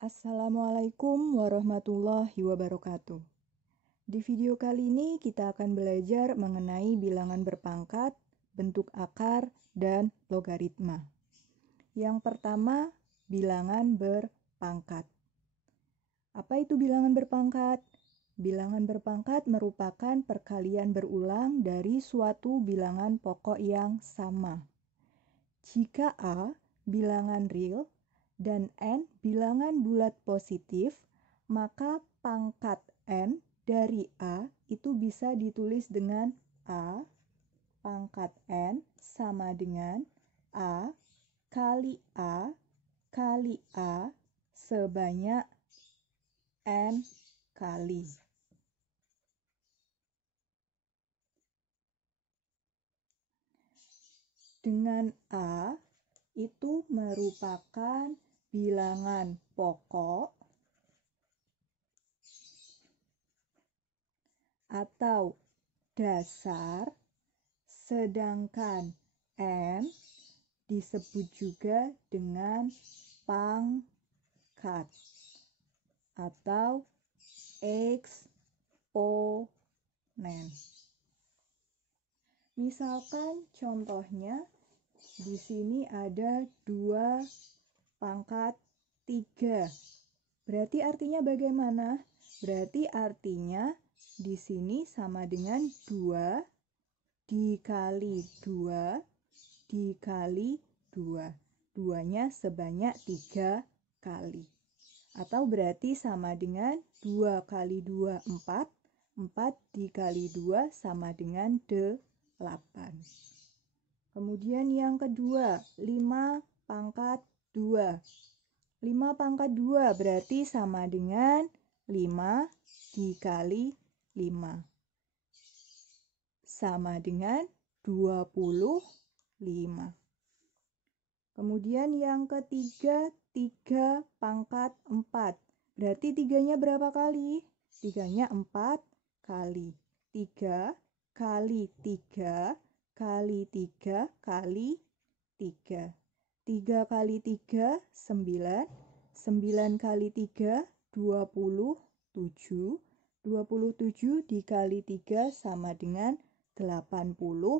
Assalamualaikum warahmatullahi wabarakatuh. Di video kali ini kita akan belajar mengenai bilangan berpangkat, bentuk akar, dan logaritma. Yang pertama, bilangan berpangkat. Apa itu bilangan berpangkat? Bilangan berpangkat merupakan perkalian berulang dari suatu bilangan pokok yang sama. Jika A bilangan real dan N bilangan bulat positif, maka pangkat N dari A itu bisa ditulis dengan A pangkat N sama dengan A kali A kali A sebanyak N kali. Dengan A itu merupakan bilangan pokok atau dasar, sedangkan N disebut juga dengan pangkat atau eksponen. Misalkan contohnya di sini ada 2 pangkat 3. Berarti artinya bagaimana? Berarti artinya di sini sama dengan 2 dikali 2 dikali 2. 2-nya sebanyak 3 kali. Atau berarti sama dengan 2 kali 2, 4. 4 dikali 2 sama dengan 8. Kemudian yang kedua, 5 pangkat 2. 5 pangkat 2 berarti sama dengan 5 dikali 5. Sama dengan 25. Kemudian yang ketiga, 3 pangkat 4. Berarti 3-nya berapa kali? 3-nya 4 kali. 3 kali 3 kali 3 kali 3. 3 kali 3, 9. 9 kali 3, 27. 27 dikali 3 sama dengan 81.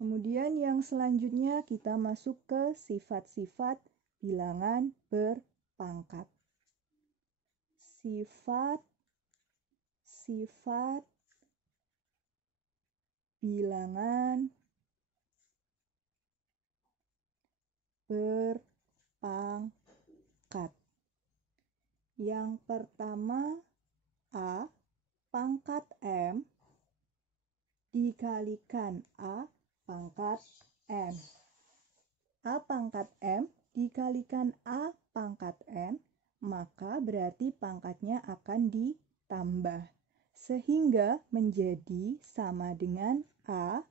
Kemudian yang selanjutnya kita masuk ke sifat-sifat bilangan berpangkat. Sifat bilangan berpangkat. Yang pertama, A pangkat M dikalikan A pangkat N. A pangkat M dikalikan A pangkat N, maka berarti pangkatnya akan ditambah. Sehingga menjadi sama dengan A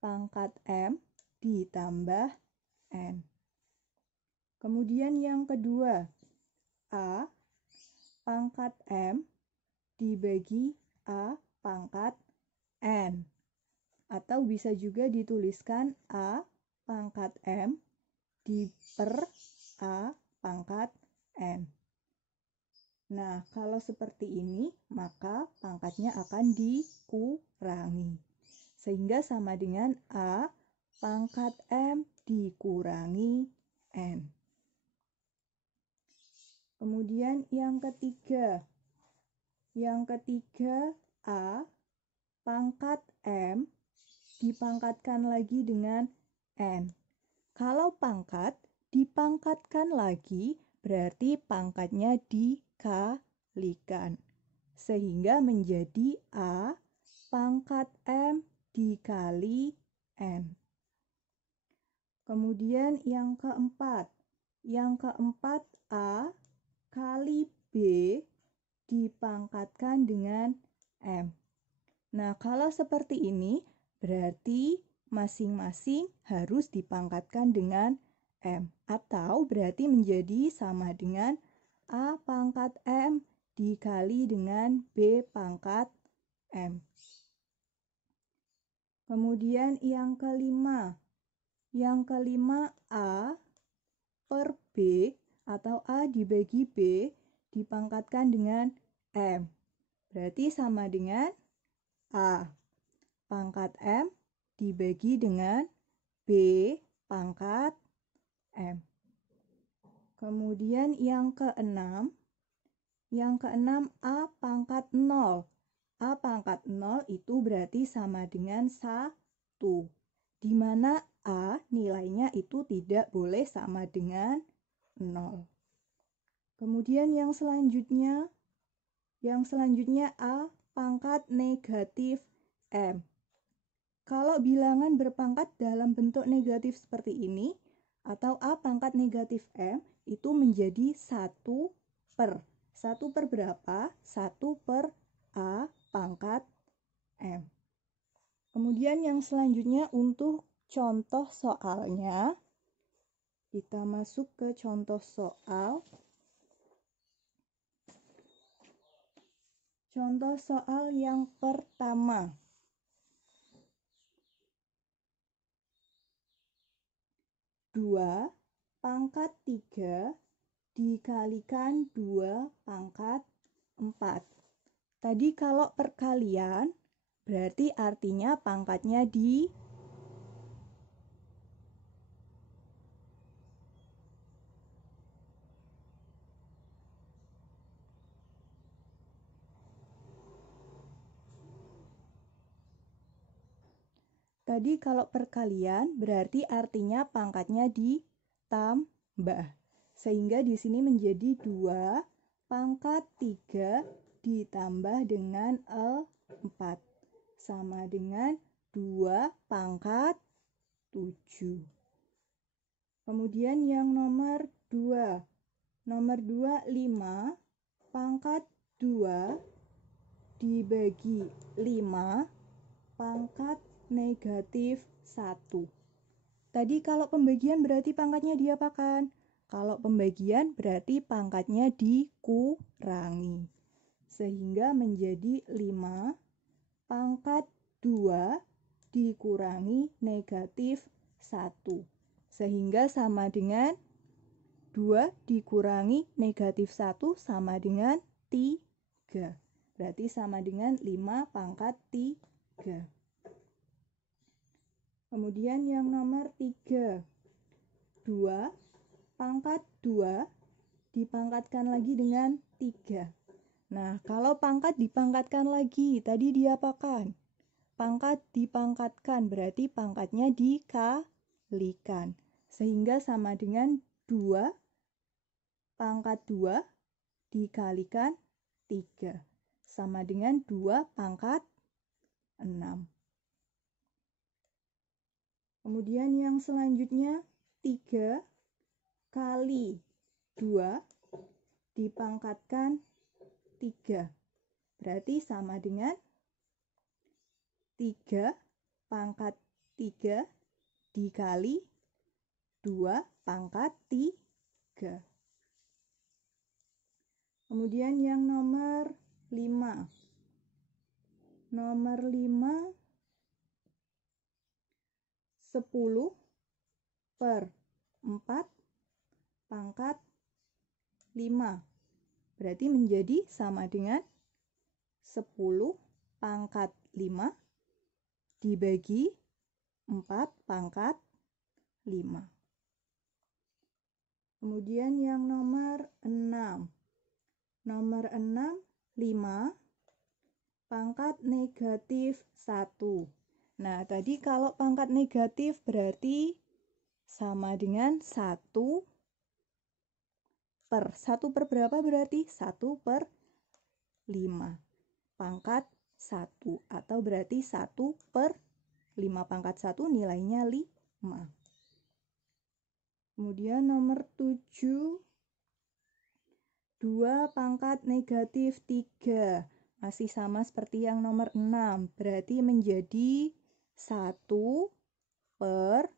pangkat M ditambah N. Kemudian yang kedua, A pangkat M dibagi A pangkat N. Atau bisa juga dituliskan A pangkat M diper A pangkat N. Nah, kalau seperti ini, maka pangkatnya akan dikurangi. Sehingga sama dengan A pangkat M dikurangi N. Kemudian yang ketiga. Yang ketiga, A pangkat M dipangkatkan lagi dengan N. Kalau pangkat dipangkatkan lagi, berarti pangkatnya dikalikan. Sehingga menjadi A pangkat M dikali N. Kemudian yang keempat. Yang keempat, A kali B dipangkatkan dengan M. Nah, kalau seperti ini, berarti masing-masing harus dipangkatkan dengan M. Atau berarti menjadi sama dengan A pangkat M dikali dengan B pangkat M. Kemudian yang kelima, Yang kelima, A per B atau A dibagi B dipangkatkan dengan M. Berarti sama dengan A pangkat M dibagi dengan B pangkat M. Kemudian yang keenam A pangkat 0. A pangkat 0 itu berarti sama dengan 1. Di mana A nilainya itu tidak boleh sama dengan 0. Kemudian yang selanjutnya A pangkat negatif M. Kalau bilangan berpangkat dalam bentuk negatif seperti ini, atau A pangkat negatif M, itu menjadi 1 per. 1 per berapa? 1 per A pangkat M. Kemudian yang selanjutnya untuk contoh soalnya, kita masuk ke contoh soal. Contoh soal yang pertama. 2 pangkat 3 dikalikan 2 pangkat 4. Tadi kalau perkalian, berarti artinya pangkatnya ditambah. Sehingga di sini menjadi 2 pangkat 3 ditambah dengan 4. Sama dengan 2 pangkat 7. Kemudian yang nomor 2. Nomor 2, 5 pangkat 2 dibagi 5 pangkat negatif 1. Tadi kalau pembagian berarti pangkatnya diapakan? Kalau pembagian berarti pangkatnya dikurangi. Sehingga menjadi 5 pangkat 2 dikurangi negatif 1. Sehingga sama dengan 2 dikurangi negatif 1 sama dengan 3. Berarti sama dengan 5 pangkat 3. Kemudian yang nomor 3. 2 pangkat 2 dipangkatkan lagi dengan 3. Nah, kalau pangkat dipangkatkan lagi, tadi diapakan? Pangkat dipangkatkan, berarti pangkatnya dikalikan. Sehingga sama dengan 2 pangkat 2 dikalikan 3. Sama dengan 2 pangkat 6. Kemudian yang selanjutnya 3 kali 2 dipangkatkan 3. Berarti sama dengan 3 pangkat 3 dikali 2 pangkat 3. Kemudian yang nomor 5. Nomor 5 10 per 4 pangkat 5. Berarti menjadi sama dengan 10 pangkat 5 dibagi 4 pangkat 5. Kemudian yang nomor 6. Nomor 6, 5 pangkat negatif 1. Nah, tadi kalau pangkat negatif berarti sama dengan 1 per. 1 per berapa berarti? 1 per 5 pangkat 1. Atau berarti 1 per 5 pangkat 1 nilainya 5. Kemudian nomor 7. 2 pangkat negatif 3. Masih sama seperti yang nomor 6. Berarti menjadi 1 per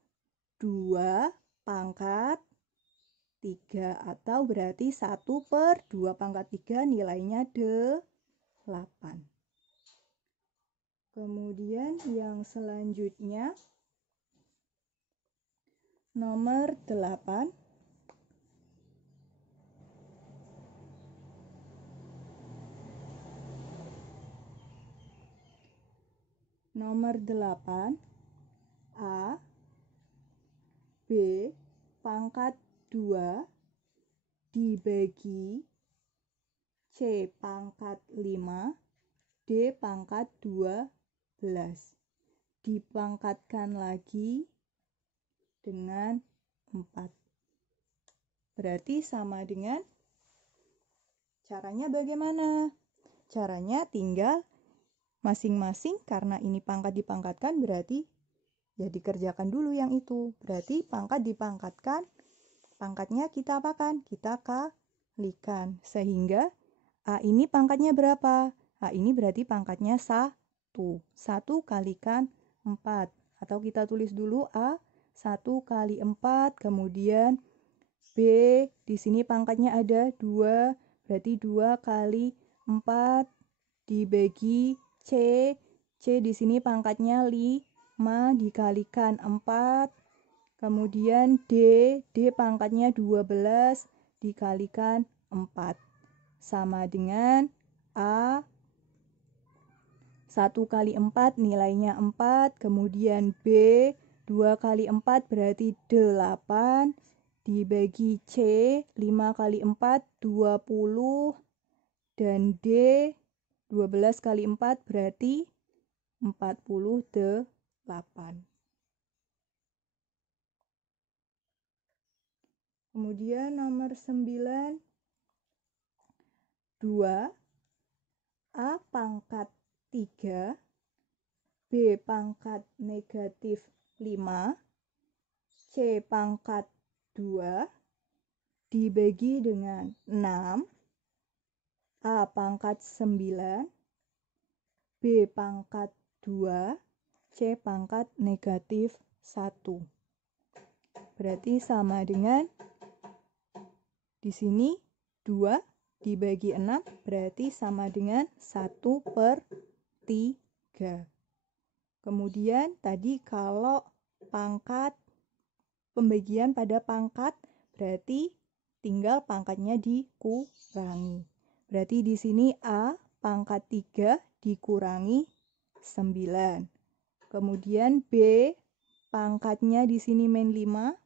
2 pangkat 3. Atau berarti 1 per 2 pangkat 3 nilainya 8. Kemudian yang selanjutnya Nomor 8. Nomor 8. A, B pangkat 2 dibagi C pangkat 5, D pangkat 12. Dipangkatkan lagi dengan 4. Berarti sama dengan, caranya bagaimana? Caranya tinggal masing-masing, karena ini pangkat dipangkatkan berarti ya dikerjakan dulu yang itu. Berarti pangkat dipangkatkan, pangkatnya kita apakan? Kita kalikan. Sehingga A ini pangkatnya berapa? A ini berarti pangkatnya 1. 1 kalikan 4. Atau kita tulis dulu A 1 kali 4. Kemudian B di sini pangkatnya ada 2. Berarti 2 kali 4 dibagi C. C di sini pangkatnya 5 dikalikan 4. Kemudian D pangkatnya 12 dikalikan 4. Sama dengan A 1 kali 4 nilainya 4. Kemudian B 2 kali 4 berarti 8. Dibagi C 5 kali 4 20. Dan D 12 kali 4 berarti 48. Kemudian nomor 9. 2. A pangkat 3, B pangkat negatif 5, C pangkat 2 dibagi dengan 6, A pangkat 9, B pangkat 2, C pangkat negatif 1. Berarti sama dengan, di sini 2 dibagi 6 berarti sama dengan 1/3. Kemudian tadi kalau pangkat, pembagian pada pangkat, berarti tinggal pangkatnya dikurangi. Berarti di sini A pangkat 3 dikurangi 9. Kemudian B pangkatnya di sini min 5.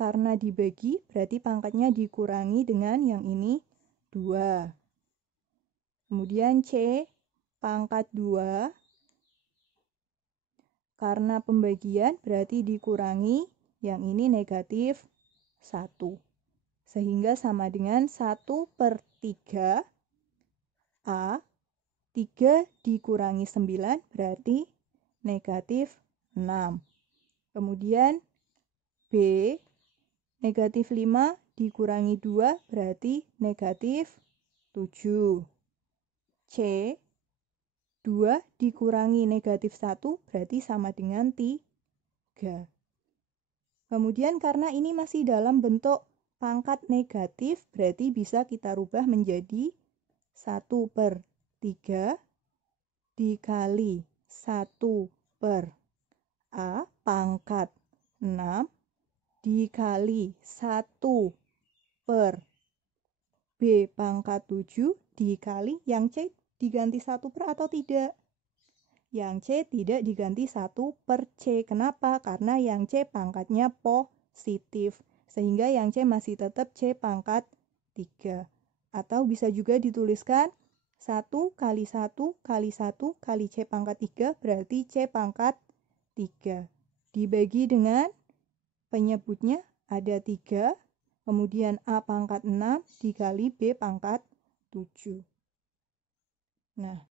Karena dibagi berarti pangkatnya dikurangi dengan yang ini 2. Kemudian C pangkat 2. Karena pembagian berarti dikurangi yang ini negatif 1. Sehingga sama dengan 1/3 A 3 dikurangi 9 berarti negatif 6. Kemudian B negatif 5 dikurangi 2 berarti negatif 7. C 2 dikurangi negatif 1 berarti sama dengan 3. Kemudian karena ini masih dalam bentuk pangkat negatif, berarti bisa kita rubah menjadi 1/3 dikali 1/A pangkat 6 dikali 1/B pangkat 7 dikali yang C diganti 1/, atau tidak? Yang C tidak diganti 1/C. Kenapa? Karena yang C pangkatnya positif. Sehingga yang C masih tetap C pangkat 3. Atau bisa juga dituliskan 1 kali 1 kali 1 kali C pangkat 3 berarti C pangkat 3. Dibagi dengan penyebutnya ada 3, kemudian A pangkat 6 dikali B pangkat 7. Nah,